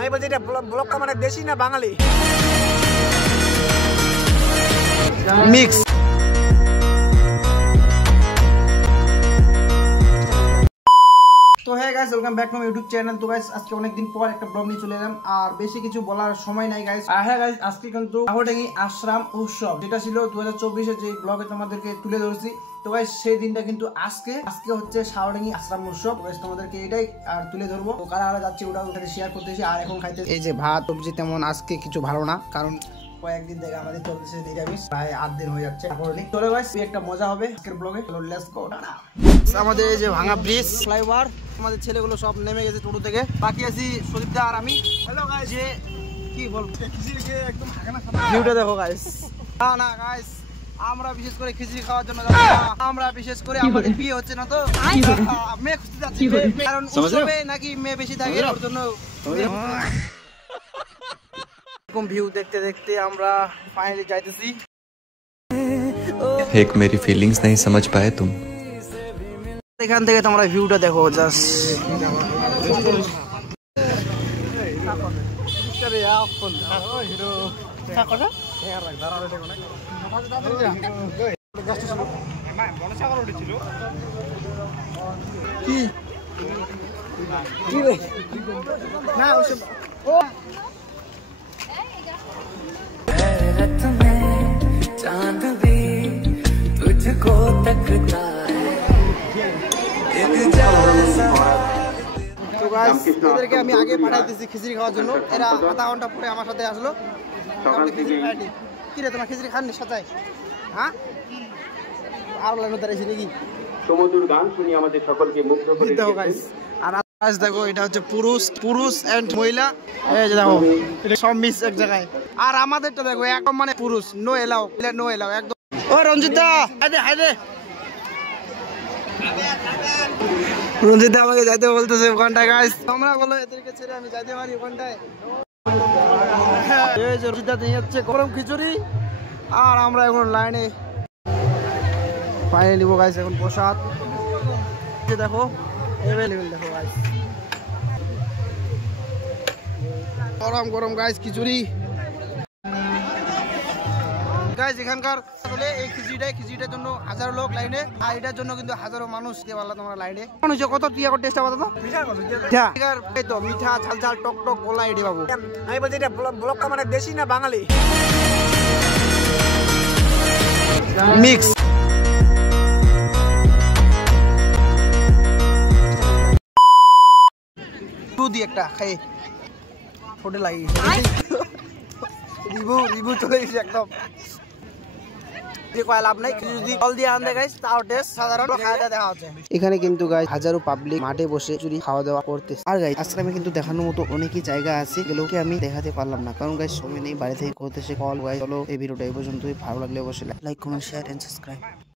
আমি বলছি এটা ব্লকটা মানে দেশি না বাঙালি মিক্স। তো হ্যাঁ guys, welcome back to my YouTube channel. তো গাইস আজকে অনেকদিন পর একটা ব্লগ নিয়ে চলে এলাম, আর বেশি কিছু বলার সময় নাই গাইস। আর হ্যাঁ গাইস, আজকে কিন্তু শাহডাঙ্গি আশ্রম উৎসব যেটা ছিল 2024-এ যে ব্লগে তোমাদেরকে তুলে ধরছি, তো গাইস সেই দিনটা কিন্তু আজকে হচ্ছে শাহডাঙ্গি আশ্রম উৎসব। গাইস তোমাদেরকে এটাই আর তুলে ধরবো। তো কারা যাচ্ছে ওটাও সাথে শেয়ার করতেছি। আর এখন খাইতে এই যে ভাত সবজি, তেমন আজকে কিছু ভালো না, কারণ কয়েকদিন থেকে আমাদের চলতেছে নিরামিষ, প্রায় 8 দিন হয়ে যাচ্ছে। চলো গাইস, একটা মজা হবে আজকের ব্লগে। চলো লেটস গো। আমাদের এই যে ভাঙা ব্রিজ, ফ্লাইওভার, আমাদের ছেলেগুলো সব নেমে গেছে টোটো থেকে। বাকি আছি সুদীপ দা আর আমি। হ্যালো গাইস, যে কি বলবো, একদম ভিউটা দেখো গাইস। না গাইস, আমরা বিশেষ করে খিচুড়ি খাওয়ার জন্য যাচ্ছি না। আমরা বিশেষ করে আমাদের বিয়ে হচ্ছে না, তো মেয়ে খুঁজতে যাচ্ছি, কারণ উৎসবে নাকি মেয়ে বেশি থাকে, ওর জন্য এরকম ভিউ দেখতে দেখতে আমরা ফাইনালি যাইতেছি। एक मेरी फीलिंग्स नहीं समझ पाए तुम। এখান থেকে তোমরা ভিউটা দেখো জাস্ট। चांद भी तुझको तकता है। তো গাইস, এদেরকে আমি আগে পাঠাই দিয়েছি খিচুড়ি খাওয়ার জন্য। এরা আধা ঘন্টা পরে আমার সাথে আসলো। কি রে, তোমার খিচুড়ি খাননি সাজাই? হ্যাঁ, আর লাইন দাঁড়িয়েছি নাকি? সমুদ্র গান শুনি আমাদের সকলকে মুগ্ধ করে দেখো গাইস। আর আজ দেখো, এটা হচ্ছে পুরুষ এন্ড মহিলা। এই যে দেখো, এটা সব মিক্স এক জায়গায়। আর আমাদেরটা দেখো, একদম মানে পুরুষ, নো এলাও একদম। ও রঞ্জিত দা, হাইদে রঞ্জিত আমাকে যাইতে বলতেছে ওখানটায়। গাইস তোমরা বলো এদেরকে ছেড়ে আমি যাইতে পারি ওখানটায়? এই যে রঞ্জিত নিয়ে যাচ্ছে গরম খিচুড়ি, আর আমরা এখন লাইনে পানি নিবো গাইস। এখন প্রসাদ দেখো, এভেলেবেল দেখো গাইস, গরম গাইস খিচুড়ি। গাইস এখানকার আসলে এই খিচুড়িটার জন্য হাজারো লোক লাইনে, আর এটার জন্য কিন্তু হাজারো মানুষ দিয়ে পারলা তোমরা লাইনে। মানুষ কত টিয়া করে টেস্ট পাবো তো এই তো মিঠা ঝাল টক গোলা এটি পাবো। আমি বলছি এটা ব্লকটা মানে দেশি না বাঙালি মিক্স। দুধি একটা খাই ঠোঁটে লাগিয়ে রিভু চলে গেছে একদম। এখানে কিন্তু গাইস হাজারো পাবলিক মাঠে বসে চুরি খাওয়া দাওয়া করতেছে। আর গাইস আশ্রমে কিন্তু দেখানোর মতো অনেকই জায়গা আছে, এগুলোকে আমি দেখাতে পারলাম না, কারণ গাইস সময় নেই, বাড়ি থেকে করতেছে কল। গাইস চলো এই ভিডিওটা এই পর্যন্তই। ভালো লাগলে অবশ্যই like comment share and subscribe.